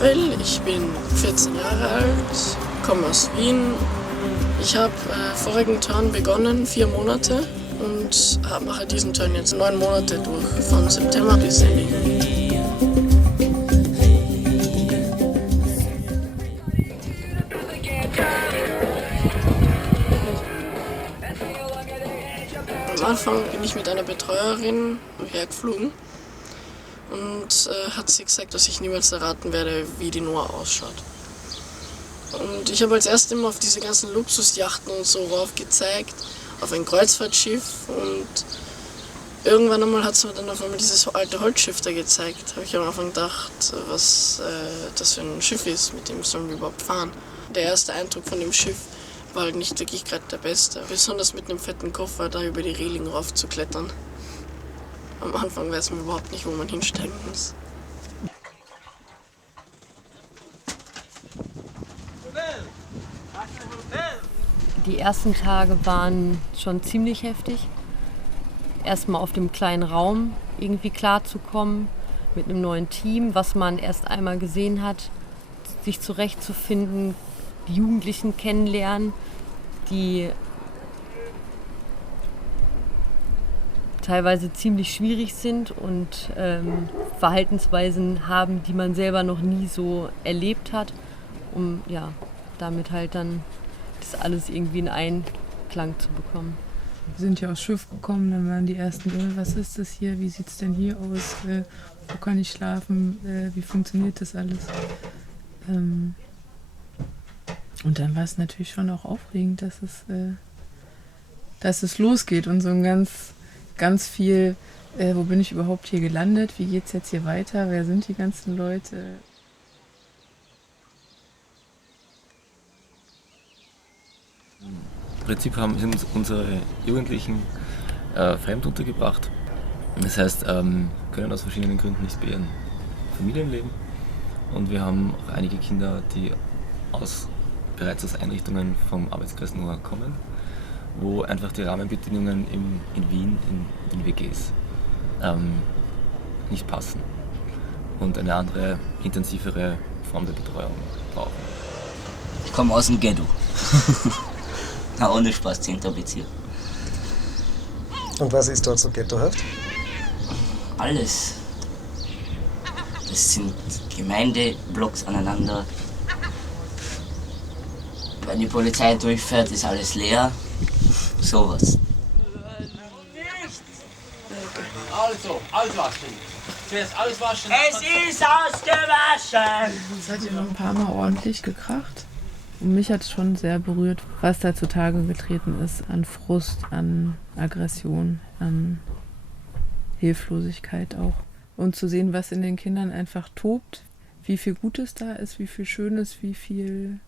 Raphael, ich bin 14 Jahre alt, komme aus Wien. Ich habe vorigen Turn begonnen, 4 Monate, und mache diesen Turn jetzt 9 Monate durch, von September bis Ende Juni. Am Anfang bin ich mit einer Betreuerin hergeflogen und hat sie gesagt, dass ich niemals erraten werde, wie die Noah ausschaut. Und ich habe als erstes immer auf diese ganzen Luxusjachten und so rauf gezeigt, auf ein Kreuzfahrtschiff, und irgendwann einmal hat sie mir dann auf einmal dieses alte Holzschiff da gezeigt. Habe ich am Anfang gedacht, was das für ein Schiff ist, mit dem sollen wir überhaupt fahren. Der erste Eindruck von dem Schiff war halt nicht wirklich gerade der beste. Besonders mit einem fetten Koffer da über die Reling rauf zu klettern. Am Anfang weiß man überhaupt nicht, wo man hinsteigen muss. Die ersten Tage waren schon ziemlich heftig. Erstmal auf dem kleinen Raum irgendwie klarzukommen, mit einem neuen Team, was man erst einmal gesehen hat, sich zurechtzufinden, die Jugendlichen kennenlernen, die teilweise ziemlich schwierig sind und Verhaltensweisen haben, die man selber noch nie so erlebt hat, um ja, damit halt dann das alles irgendwie in Einklang zu bekommen. Wir sind ja aufs Schiff gekommen, dann waren die ersten, was ist das hier, wie sieht es denn hier aus, wo kann ich schlafen, wie funktioniert das alles. Und dann war es natürlich schon auch aufregend, dass es losgeht und so ein ganz viel, wo bin ich überhaupt hier gelandet, wie geht es jetzt hier weiter, wer sind die ganzen Leute. Im Prinzip sind unsere Jugendlichen fremd untergebracht. Das heißt, können aus verschiedenen Gründen nicht bei ihren Familien leben. Und wir haben auch einige Kinder, die bereits aus Einrichtungen vom Arbeitskreis Noah kommen, wo einfach die Rahmenbedingungen in Wien, in den WGs, nicht passen und eine andere, intensivere Form der Betreuung brauchen. Ich komme aus dem Ghetto. Na, ohne Spaß, 10. Bezirk. Und was ist dort so ghettohaft? Alles. Das sind Gemeindeblocks aneinander. Wenn die Polizei durchfährt, ist alles leer. Sowas. Also, auswaschen. Zuerst auswaschen. Es ist ausgewaschen! Es hat ja noch ein paar Mal ordentlich gekracht. Und mich hat es schon sehr berührt, was da zutage getreten ist an Frust, an Aggression, an Hilflosigkeit auch. Und zu sehen, was in den Kindern einfach tobt, wie viel Gutes da ist, wie viel Schönes, wie viel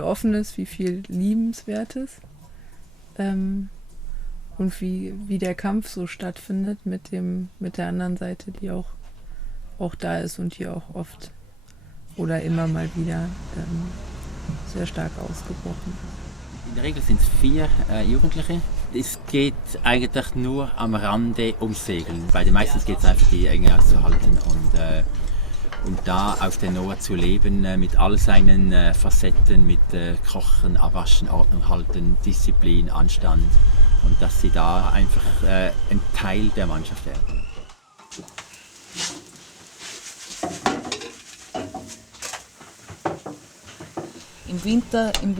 Offenes, wie viel Liebenswertes. Und wie der Kampf so stattfindet mit der anderen Seite, die auch da ist und die auch oft oder immer mal wieder sehr stark ausgebrochen ist. In der Regel sind es 4 Jugendliche. Es geht eigentlich nur am Rande ums Segeln. Bei den meisten geht es einfach, die Enge auszuhalten und da auf der Noah zu leben, mit all seinen Facetten, mit Kochen, Abwaschen, Ordnung halten, Disziplin, Anstand, und dass sie da einfach ein Teil der Mannschaft werden. Im Winter um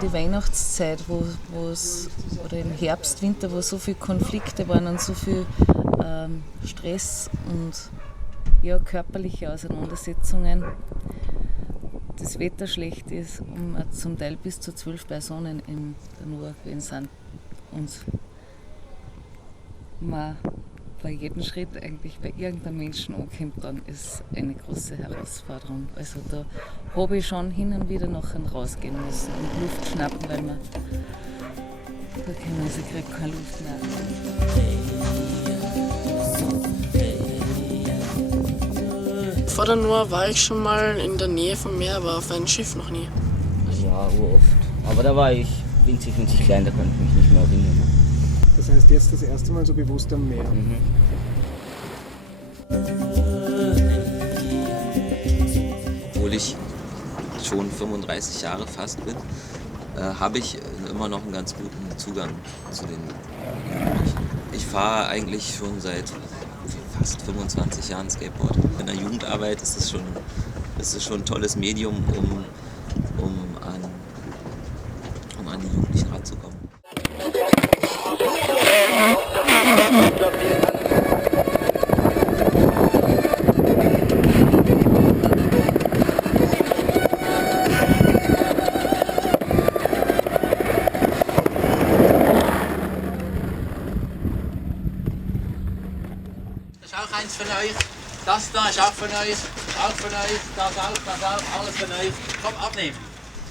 die Weihnachtszeit, oder im Herbst, Winter, wo so viele Konflikte waren und so viel Stress und ja, körperliche Auseinandersetzungen, das Wetter schlecht ist, zum Teil bis zu 12 Personen in der Noah gewesen sind. Und man bei jedem Schritt eigentlich bei irgendeinem Menschen ankommt, dann ist eine große Herausforderung. Also da habe ich schon hin und wieder nachher rausgehen müssen und Luft schnappen, weil man da kann man sich keine Luft mehr. Vor der Noah war ich schon mal in der Nähe vom Meer, aber auf einem Schiff noch nie. Ja, uroft. Aber da war ich winzig klein, da konnte ich mich nicht mehr erinnern. Das heißt, jetzt das erste Mal so bewusst am Meer. ich schon 35 Jahre fast bin, habe ich immer noch einen ganz guten Zugang zu den Jugendlichen. Ich fahre eigentlich schon seit fast 25 Jahren Skateboard. In der Jugendarbeit ist es schon ein tolles Medium, um an die Jugendlichen ranzukommen. Das ist auch eins von euch. Das da ist auch von euch. Auch von euch. Das auch. Alles von euch. Komm, abnehmen.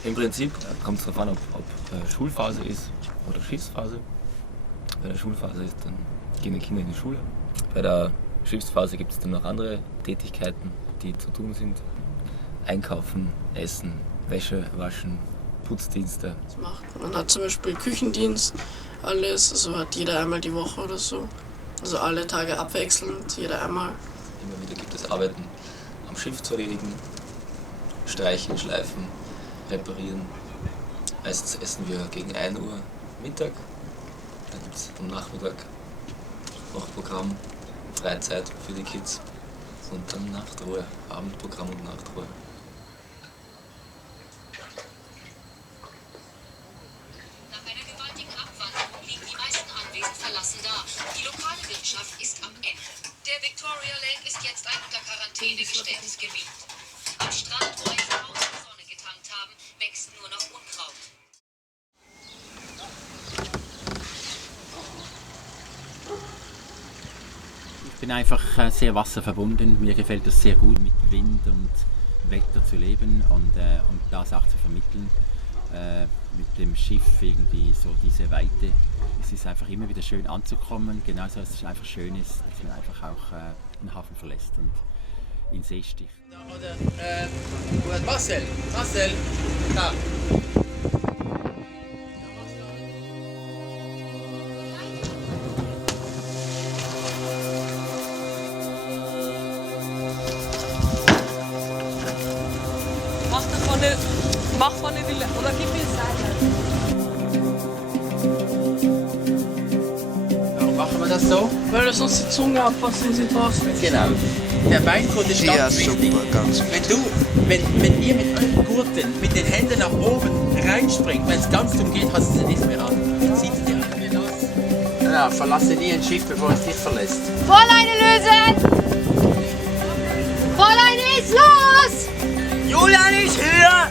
Im Prinzip kommt es darauf an, ob Schulphase ist oder Schiffsphase. Bei der Schulphase ist, dann gehen die Kinder in die Schule. Bei der Schiffsphase gibt es dann noch andere Tätigkeiten, die zu tun sind. Einkaufen, Essen, Wäsche waschen, Putzdienste. Man hat zum Beispiel Küchendienst, alles, also hat jeder einmal die Woche oder so. Also alle Tage abwechselnd, jeder einmal. Immer wieder gibt es Arbeiten am Schiff zu erledigen, streichen, schleifen, reparieren. Meistens essen wir gegen 1 Uhr Mittag. Dann gibt es am Nachmittag noch Programm, Freizeit für die Kids und dann Nachtruhe, Abendprogramm und Nachtruhe. Nach einer gewaltigen Abwanderung liegen die meisten Anwesen verlassen da. Die lokale Wirtschaft ist am Ende. Der Victoria Lake ist jetzt ein unter Quarantäne gestelltes Gebiet. Am Strand, wo ein Haus in Sonne getankt haben, wächst nur noch Unkraut. Ich bin einfach sehr wasserverbunden. Mir gefällt es sehr gut, mit Wind und Wetter zu leben und das auch zu vermitteln. Mit dem Schiff irgendwie so diese Weite. Es ist einfach immer wieder schön anzukommen. Genauso dass es einfach schön ist, dass man einfach auch den Hafen verlässt und in See sticht. Oder Marcel, da. Mach vorne die oder gib mir Seite. Warum machen wir das so? Weil du sonst die Zunge abpasst, wenn sie drauf ist. Genau. Der Beinkurt ist ganz wichtig. Wenn ihr mit euren Gurten mit den Händen nach oben reinspringt, wenn es ganz dumm geht, hast du sie nicht mehr an. Zieht sie dir alle los. Ja, verlasse nie ein Schiff, bevor es dich verlässt. Vorleine lösen! Vorleine ist los! Julian ist hier!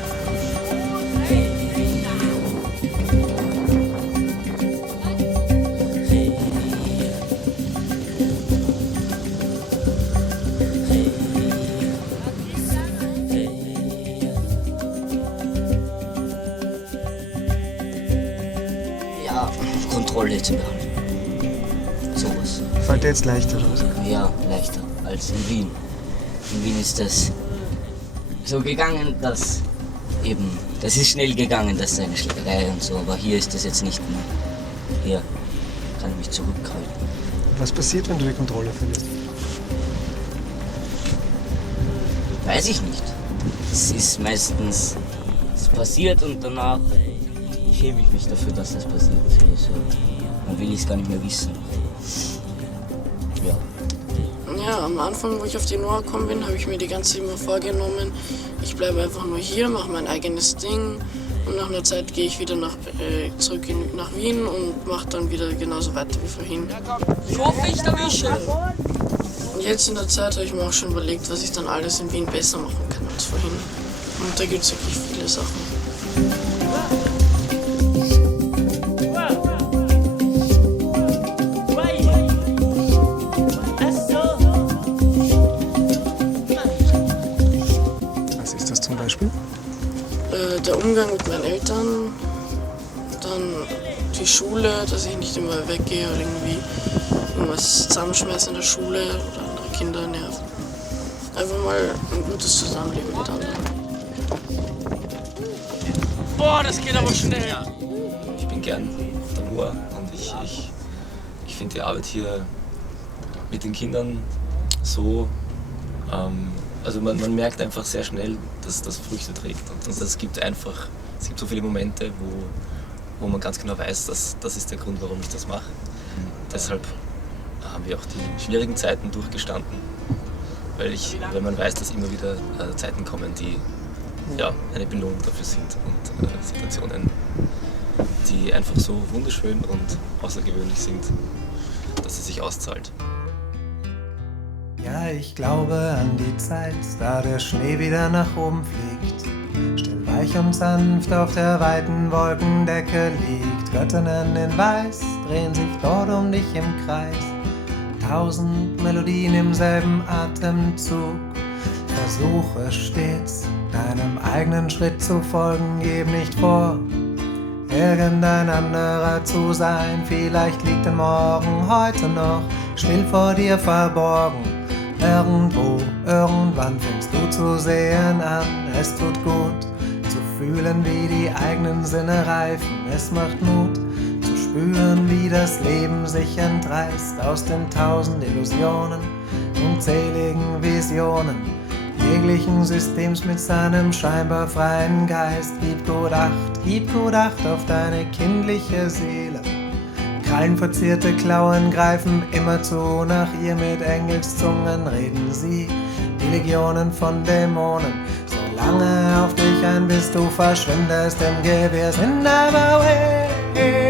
Ja, Kontrolle zu behalten. Sowas. Fällt dir jetzt leichter raus? Ja, leichter als in Wien. In Wien ist das so gegangen, dass das ist schnell gegangen, das ist eine Schlägerei und so, aber hier ist das jetzt nicht mehr. Hier kann ich mich zurückhalten. Was passiert, wenn du die Kontrolle verlierst? Weiß ich nicht. Es ist meistens, es passiert und danach schäme ich mich dafür, dass das passiert ist. Dann will ich es gar nicht mehr wissen. Ja. Ja, am Anfang, wo ich auf die Noah gekommen bin, habe ich mir die ganze Zeit immer vorgenommen, ich bleibe einfach nur hier, mache mein eigenes Ding und nach einer Zeit gehe ich wieder zurück nach Wien und mache dann wieder genauso weiter wie vorhin. Ich hoffe, ich erwische. Und jetzt in der Zeit habe ich mir auch schon überlegt, was ich dann alles in Wien besser machen kann als vorhin. Und da gibt es wirklich viele Sachen. Zum Beispiel? Der Umgang mit meinen Eltern, dann die Schule, dass ich nicht immer weggehe oder irgendwie irgendwas zusammenschmeiße in der Schule oder andere Kinder nerven. Einfach mal ein gutes Zusammenleben mit anderen. Boah, das geht aber schnell. Ich bin gern auf der Noah und ich finde die Arbeit hier mit den Kindern so Also man merkt einfach sehr schnell, dass das Früchte trägt. Und es gibt so viele Momente, wo man ganz genau weiß, dass das ist der Grund, warum ich das mache. Deshalb haben wir auch die schwierigen Zeiten durchgestanden, weil man weiß, dass immer wieder Zeiten kommen, die eine Belohnung dafür sind und Situationen, die einfach so wunderschön und außergewöhnlich sind, dass es sich auszahlt. Ja, ich glaube an die Zeit, da der Schnee wieder nach oben fliegt, still, weich und sanft auf der weiten Wolkendecke liegt. Göttinnen in Weiß drehen sich dort um dich im Kreis, 1000 Melodien im selben Atemzug. Versuche stets, deinem eigenen Schritt zu folgen, gib nicht vor, irgendein anderer zu sein. Vielleicht liegt der Morgen heute noch still vor dir verborgen. Irgendwo, irgendwann fängst du zu sehen an. Es tut gut, zu fühlen, wie die eigenen Sinne reifen. Es macht Mut, zu spüren, wie das Leben sich entreißt aus den 1000 Illusionen, unzähligen Visionen jeglichen Systems mit seinem scheinbar freien Geist. Gib gut Acht auf deine kindliche Seele. Krallenverzierte Klauen greifen immerzu nach ihr, mit Engelszungen reden sie, die Legionen von Dämonen, solange auf dich ein, bis du verschwindest im Gewirr. Sind aber way